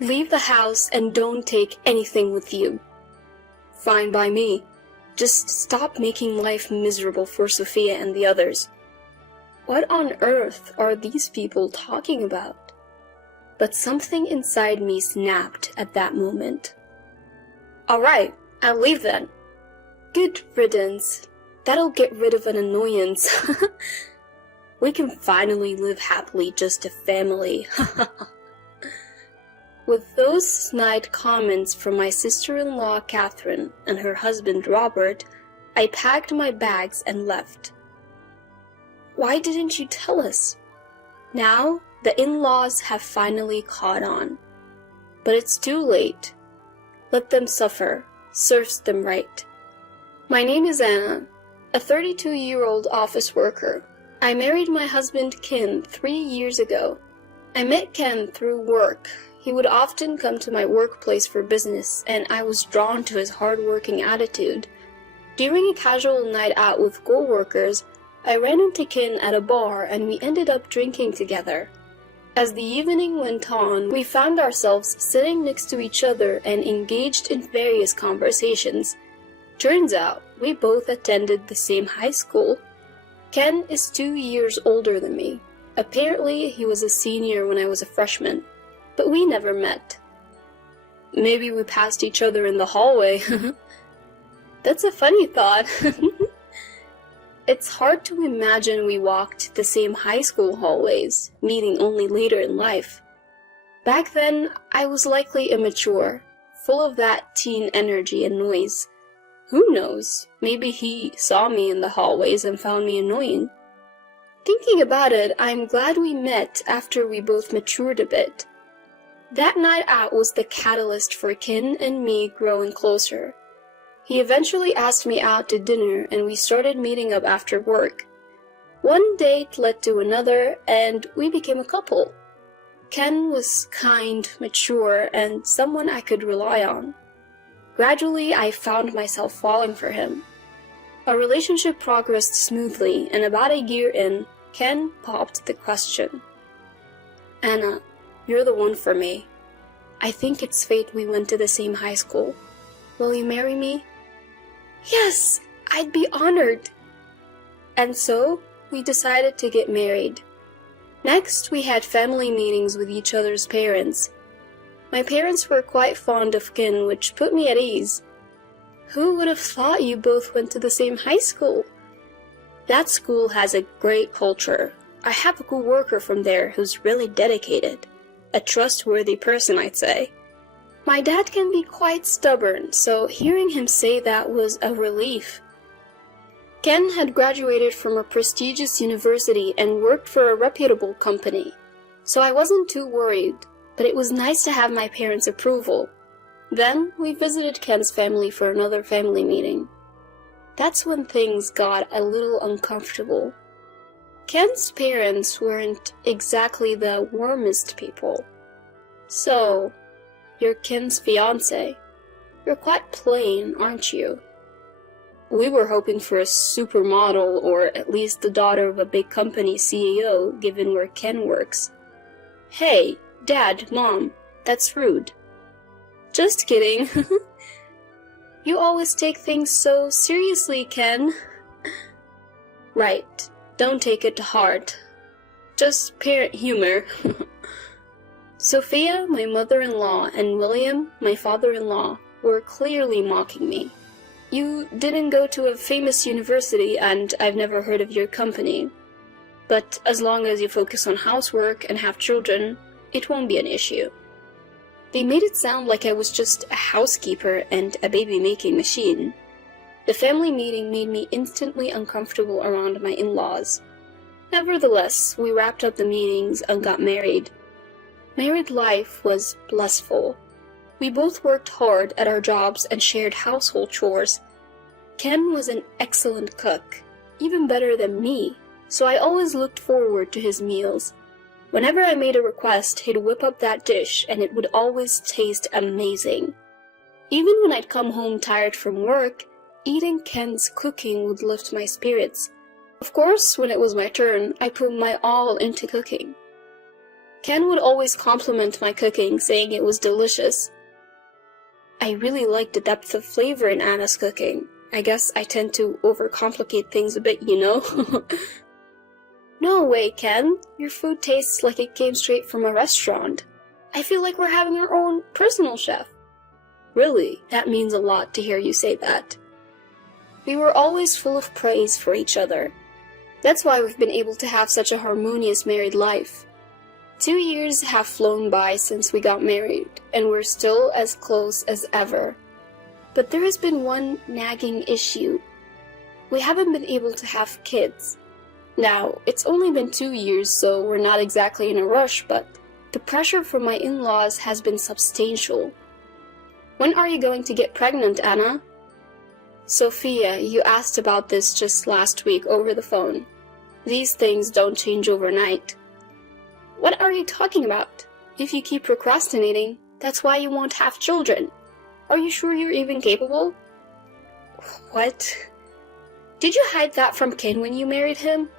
Leave the house and don't take anything with you. Fine by me. Just stop making life miserable for Sophia and the others. What on earth are these people talking about? But something inside me snapped at that moment. Alright, I'll leave then. Good riddance. That'll get rid of an annoyance. We can finally live happily just a family. With those snide comments from my sister-in-law Catherine and her husband Robert, I packed my bags and left. Why didn't you tell us? Now, the in-laws have finally caught on. But it's too late. Let them suffer. Serves them right. My name is Anna, a 32-year-old office worker. I married my husband Ken 3 years ago. I met Ken through work. He would often come to my workplace for business, and I was drawn to his hard-working attitude. During a casual night out with co-workers, I ran into Ken at a bar and we ended up drinking together. As the evening went on, we found ourselves sitting next to each other and engaged in various conversations. Turns out, we both attended the same high school. Ken is 2 years older than me. Apparently, he was a senior when I was a freshman, but we never met. Maybe we passed each other in the hallway. That's a funny thought. It's hard to imagine we walked the same high school hallways, meeting only later in life. Back then, I was likely immature, full of that teen energy and noise. Who knows, maybe he saw me in the hallways and found me annoying. Thinking about it, I'm glad we met after we both matured a bit. That night out was the catalyst for Ken and me growing closer. He eventually asked me out to dinner and we started meeting up after work. One date led to another and we became a couple. Ken was kind, mature, and someone I could rely on. Gradually, I found myself falling for him. Our relationship progressed smoothly, and about a year in, Ken popped the question. Anna, you're the one for me. I think it's fate we went to the same high school. Will you marry me? Yes, I'd be honored. And so, we decided to get married. Next, we had family meetings with each other's parents. My parents were quite fond of Ken, which put me at ease. Who would have thought you both went to the same high school? That school has a great culture. I have a co-worker from there who's really dedicated. A trustworthy person, I'd say. My dad can be quite stubborn, so hearing him say that was a relief. Ken had graduated from a prestigious university and worked for a reputable company, so I wasn't too worried, but it was nice to have my parents' approval. Then we visited Ken's family for another family meeting. That's when things got a little uncomfortable. Ken's parents weren't exactly the warmest people. So, you're Ken's fiancé. You're quite plain, aren't you? We were hoping for a supermodel or at least the daughter of a big company CEO, given where Ken works. Hey, Dad, Mom, that's rude. Just kidding. You always take things so seriously, Ken. Right, don't take it to heart. Just parent humor. Sophia, my mother-in-law, and William, my father-in-law, were clearly mocking me. You didn't go to a famous university and I've never heard of your company. But as long as you focus on housework and have children, it won't be an issue. They made it sound like I was just a housekeeper and a baby-making machine. The family meeting made me instantly uncomfortable around my in-laws. Nevertheless, we wrapped up the meetings and got married. Married life was blissful. We both worked hard at our jobs and shared household chores. Ken was an excellent cook, even better than me, so I always looked forward to his meals. Whenever I made a request, he'd whip up that dish and it would always taste amazing. Even when I'd come home tired from work, eating Ken's cooking would lift my spirits. Of course, when it was my turn, I put my all into cooking. Ken would always compliment my cooking, saying it was delicious. I really like the depth of flavor in Anna's cooking. I guess I tend to overcomplicate things a bit, you know? No way, Ken. Your food tastes like it came straight from a restaurant. I feel like we're having our own personal chef. Really, that means a lot to hear you say that. We were always full of praise for each other. That's why we've been able to have such a harmonious married life. 2 years have flown by since we got married, and we're still as close as ever. But there has been one nagging issue. We haven't been able to have kids. Now, it's only been 2 years, so we're not exactly in a rush, but the pressure from my in-laws has been substantial. When are you going to get pregnant, Anna? Sophia, you asked about this just last week over the phone. These things don't change overnight. What are you talking about? If you keep procrastinating, that's why you won't have children. Are you sure you're even capable? What? Did you hide that from Ken when you married him?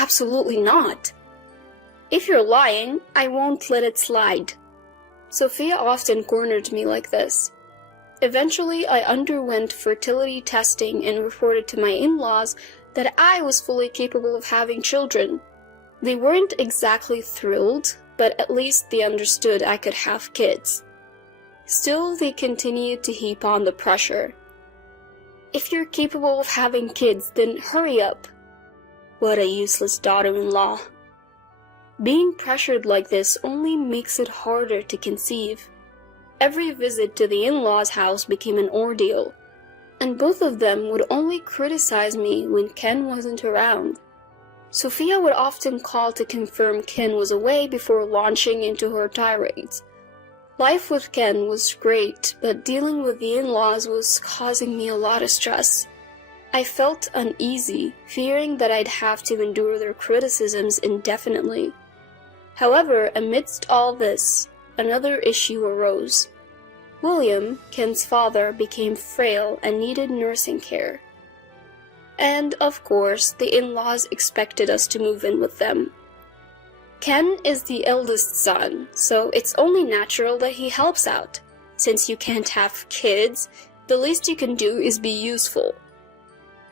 Absolutely not. If you're lying, I won't let it slide. Sophia often cornered me like this. Eventually, I underwent fertility testing and reported to my in-laws that I was fully capable of having children. They weren't exactly thrilled, but at least they understood I could have kids. Still, they continued to heap on the pressure. If you're capable of having kids, then hurry up. What a useless daughter-in-law. Being pressured like this only makes it harder to conceive. Every visit to the in-laws' house became an ordeal, and both of them would only criticize me when Ken wasn't around. Sophia would often call to confirm Ken was away before launching into her tirades. Life with Ken was great, but dealing with the in-laws was causing me a lot of stress. I felt uneasy, fearing that I'd have to endure their criticisms indefinitely. However, amidst all this, another issue arose. William, Ken's father, became frail and needed nursing care. And, of course, the in-laws expected us to move in with them. Ken is the eldest son, so it's only natural that he helps out. Since you can't have kids, the least you can do is be useful.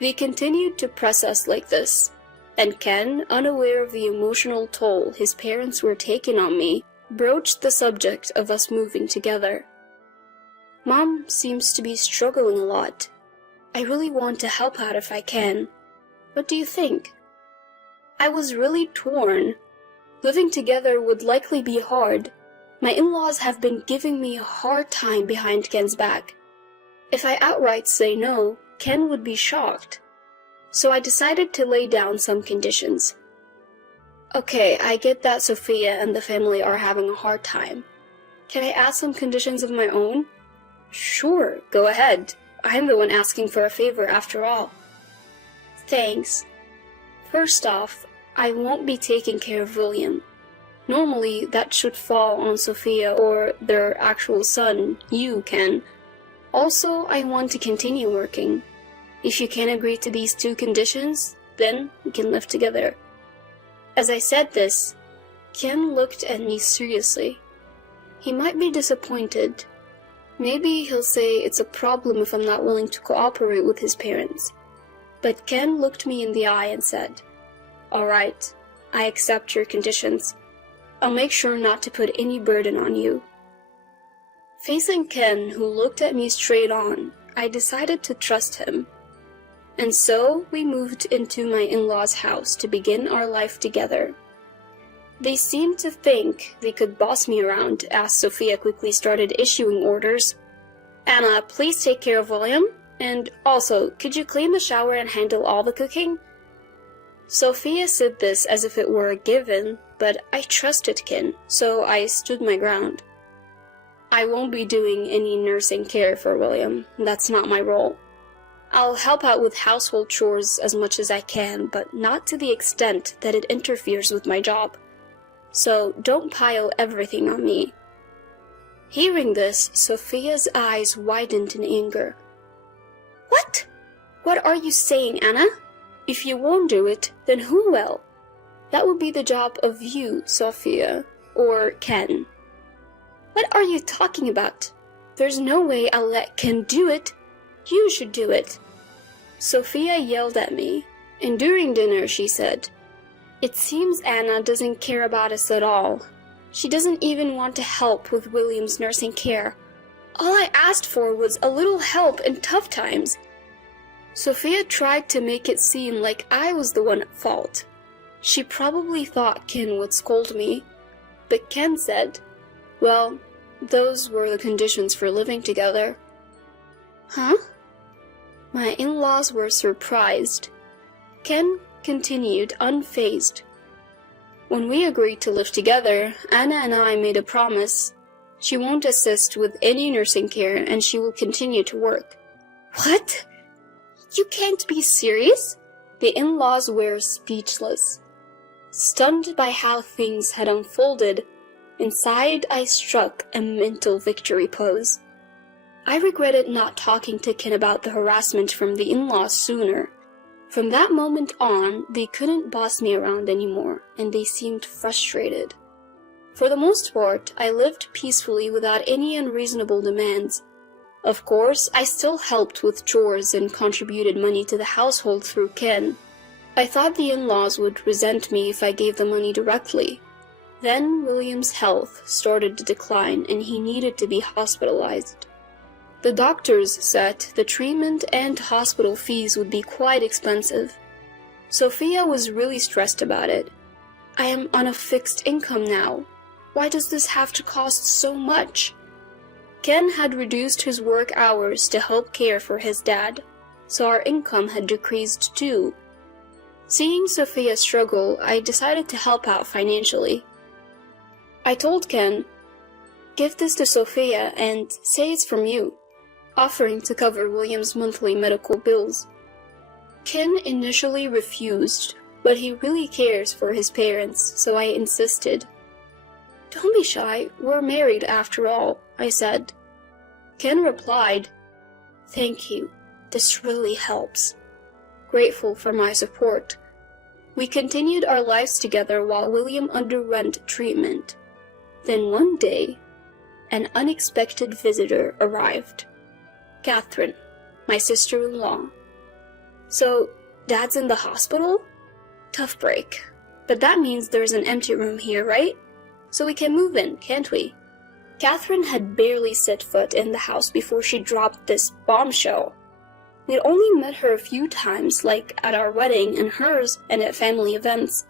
They continued to press us like this, and Ken, unaware of the emotional toll his parents were taking on me, broached the subject of us moving together. Mom seems to be struggling a lot. I really want to help out if I can. What do you think? I was really torn. Living together would likely be hard. My in-laws have been giving me a hard time behind Ken's back. If I outright say no, Ken would be shocked. So I decided to lay down some conditions. Okay, I get that Sophia and the family are having a hard time. Can I add some conditions of my own? Sure, go ahead. I'm the one asking for a favor after all. Thanks. First off, I won't be taking care of William. Normally, that should fall on Sophia or their actual son, you, Ken. Also, I want to continue working. If you can agree to these 2 conditions, then we can live together. As I said this, Ken looked at me seriously. He might be disappointed. Maybe he'll say it's a problem if I'm not willing to cooperate with his parents. But Ken looked me in the eye and said, "All right, I accept your conditions. I'll make sure not to put any burden on you." Facing Ken, who looked at me straight on, I decided to trust him. And so we moved into my in-laws' house to begin our life together. They seemed to think they could boss me around as Sophia quickly started issuing orders. "Anna, please take care of William. And also, could you clean the shower and handle all the cooking?" Sophia said this as if it were a given, but I trusted Ken, so I stood my ground. I won't be doing any nursing care for William. That's not my role. I'll help out with household chores as much as I can, but not to the extent that it interferes with my job. So don't pile everything on me. Hearing this, Sophia's eyes widened in anger. What? What are you saying, Anna? If you won't do it, then who will? That would be the job of you, Sophia, or Ken. What are you talking about? There's no way I'll let Ken do it. You should do it. Sophia yelled at me, and during dinner she said, "It seems Anna doesn't care about us at all. She doesn't even want to help with William's nursing care. All I asked for was a little help in tough times." Sophia tried to make it seem like I was the one at fault. She probably thought Ken would scold me, but Ken said, "Well, those were the conditions for living together." Huh? My in-laws were surprised. Ken continued unfazed. "When we agreed to live together, Anna and I made a promise. She won't assist with any nursing care and she will continue to work." What? You can't be serious? The in-laws were speechless. Stunned by how things had unfolded, inside I struck a mental victory pose. I regretted not talking to Ken about the harassment from the in-laws sooner. From that moment on, they couldn't boss me around anymore, and they seemed frustrated. For the most part, I lived peacefully without any unreasonable demands. Of course, I still helped with chores and contributed money to the household through Ken. I thought the in-laws would resent me if I gave the money directly. Then William's health started to decline and he needed to be hospitalized. The doctors said the treatment and hospital fees would be quite expensive. Sophia was really stressed about it. "I am on a fixed income now. Why does this have to cost so much?" Ken had reduced his work hours to help care for his dad, so our income had decreased too. Seeing Sophia struggle, I decided to help out financially. I told Ken, "Give this to Sophia and say it's from you," offering to cover William's monthly medical bills. Ken initially refused, but he really cares for his parents, so I insisted. "Don't be shy, we're married after all," I said. Ken replied, "Thank you, this really helps." Grateful for my support. We continued our lives together while William underwent treatment. Then one day, an unexpected visitor arrived. Catherine, my sister-in-law. "So, Dad's in the hospital? Tough break. But that means there's an empty room here, right? So we can move in, can't we?" Catherine had barely set foot in the house before she dropped this bombshell. We'd only met her a few times, like at our wedding and hers and at family events.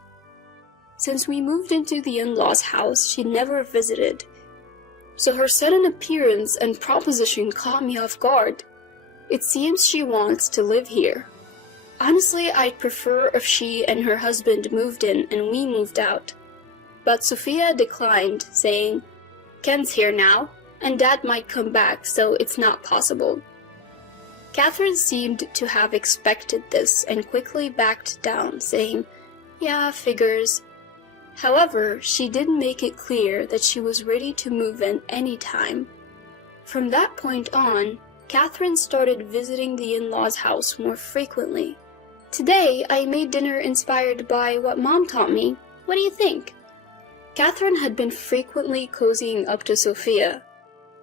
Since we moved into the in-laws' house, she never visited. So her sudden appearance and proposition caught me off guard. It seems she wants to live here. Honestly, I'd prefer if she and her husband moved in and we moved out. But Sophia declined, saying, "Ken's here now, and Dad might come back, so it's not possible." Catherine seemed to have expected this and quickly backed down, saying, "Yeah, figures." However, she did make it clear that she was ready to move in any time. From that point on, Catherine started visiting the in-laws' house more frequently. Today, I made dinner inspired by what Mom taught me. What do you think? Catherine had been frequently cozying up to Sophia.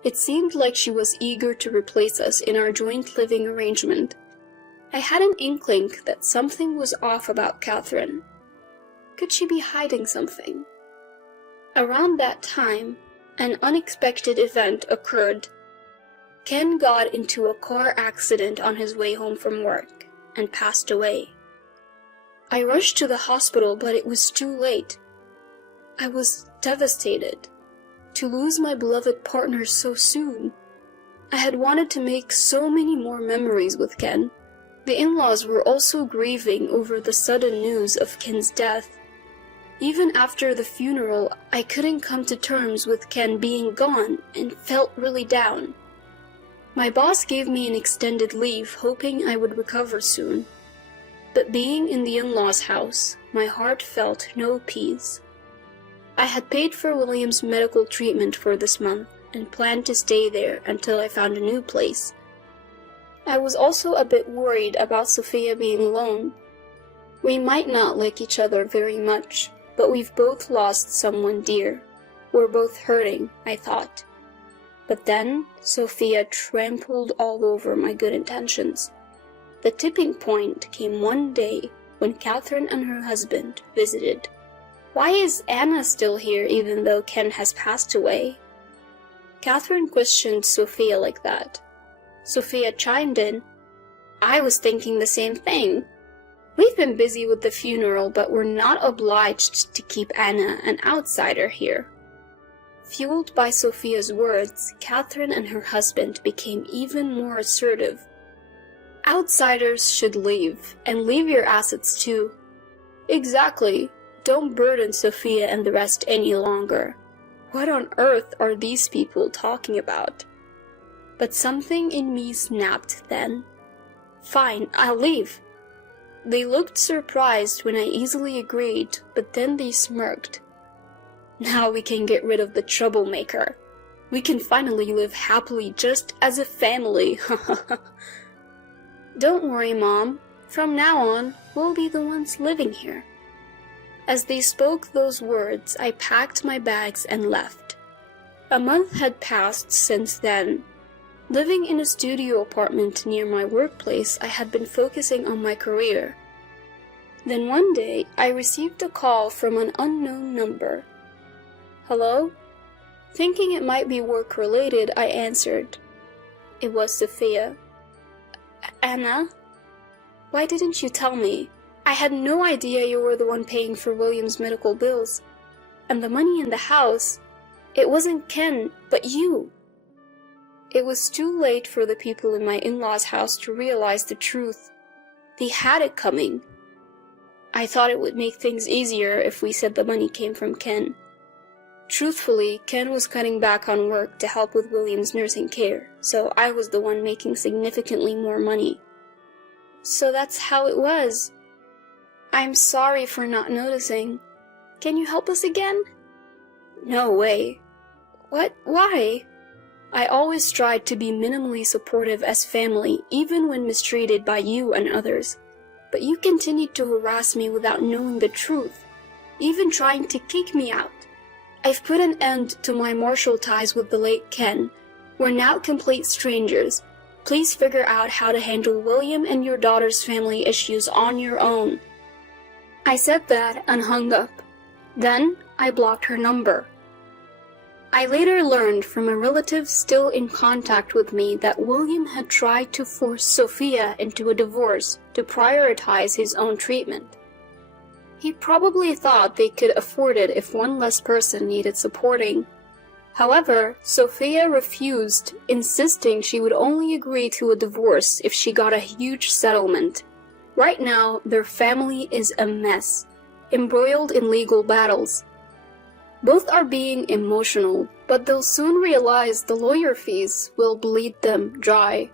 It seemed like she was eager to replace us in our joint living arrangement. I had an inkling that something was off about Catherine. Could she be hiding something? Around that time, an unexpected event occurred. Ken got into a car accident on his way home from work and passed away. I rushed to the hospital, but it was too late. I was devastated to lose my beloved partner so soon. I had wanted to make so many more memories with Ken. The in-laws were also grieving over the sudden news of Ken's death. Even after the funeral, I couldn't come to terms with Ken being gone and felt really down. My boss gave me an extended leave, hoping I would recover soon. But being in the in-laws' house, my heart felt no peace. I had paid for William's medical treatment for this month and planned to stay there until I found a new place. I was also a bit worried about Sophia being alone. We might not like each other very much, but we've both lost someone dear. We're both hurting, I thought. But then Sophia trampled all over my good intentions. The tipping point came one day when Catherine and her husband visited. Why is Anna still here even though Ken has passed away? Catherine questioned Sophia like that. Sophia chimed in, I was thinking the same thing. We've been busy with the funeral, but we're not obliged to keep Anna, an outsider, here. Fueled by Sophia's words, Catherine and her husband became even more assertive. Outsiders should leave, and leave your assets too. Exactly. Don't burden Sophia and the rest any longer. What on earth are these people talking about? But something in me snapped then. Fine, I'll leave. They looked surprised when I easily agreed, but then they smirked. Now we can get rid of the troublemaker. We can finally live happily just as a family. Don't worry, Mom. From now on, we'll be the ones living here. As they spoke those words, I packed my bags and left. A month had passed since then. Living in a studio apartment near my workplace, I had been focusing on my career. Then one day, I received a call from an unknown number. Hello? Thinking it might be work-related, I answered. It was Sophia. Anna? Why didn't you tell me? I had no idea you were the one paying for William's medical bills. And the money in the house. It wasn't Ken, but you. It was too late for the people in my in-laws' house to realize the truth. They had it coming. I thought it would make things easier if we said the money came from Ken. Truthfully, Ken was cutting back on work to help with William's nursing care, so I was the one making significantly more money. So that's how it was. I'm sorry for not noticing. Can you help us again? No way. What? Why? I always tried to be minimally supportive as family, even when mistreated by you and others. But you continued to harass me without knowing the truth, even trying to kick me out. I've put an end to my martial ties with the late Ken. We're now complete strangers. Please figure out how to handle William and your daughter's family issues on your own. I said that and hung up. Then I blocked her number. I later learned from a relative still in contact with me that William had tried to force Sophia into a divorce to prioritize his own treatment. He probably thought they could afford it if one less person needed supporting. However, Sophia refused, insisting she would only agree to a divorce if she got a huge settlement. Right now, their family is a mess, embroiled in legal battles. Both are being emotional, but they'll soon realize the lawyer fees will bleed them dry.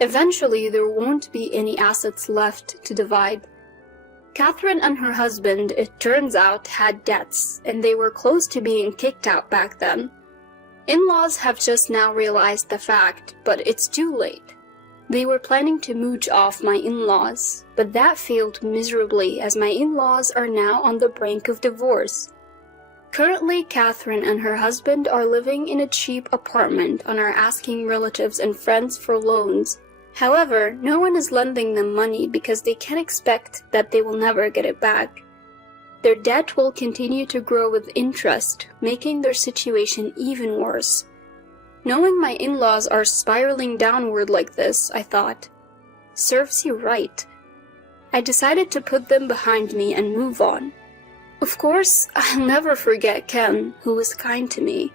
Eventually, there won't be any assets left to divide. Catherine and her husband, it turns out, had debts, and they were close to being kicked out back then. In-laws have just now realized the fact, but it's too late. They were planning to mooch off my in-laws, but that failed miserably as my in-laws are now on the brink of divorce. Currently, Catherine and her husband are living in a cheap apartment and are asking relatives and friends for loans. However, no one is lending them money because they can expect that they will never get it back. Their debt will continue to grow with interest, making their situation even worse. Knowing my in-laws are spiraling downward like this, I thought, serves you right. I decided to put them behind me and move on. Of course, I'll never forget Ken, who was kind to me.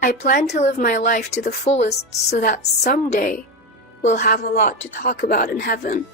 I plan to live my life to the fullest so that someday we'll have a lot to talk about in heaven.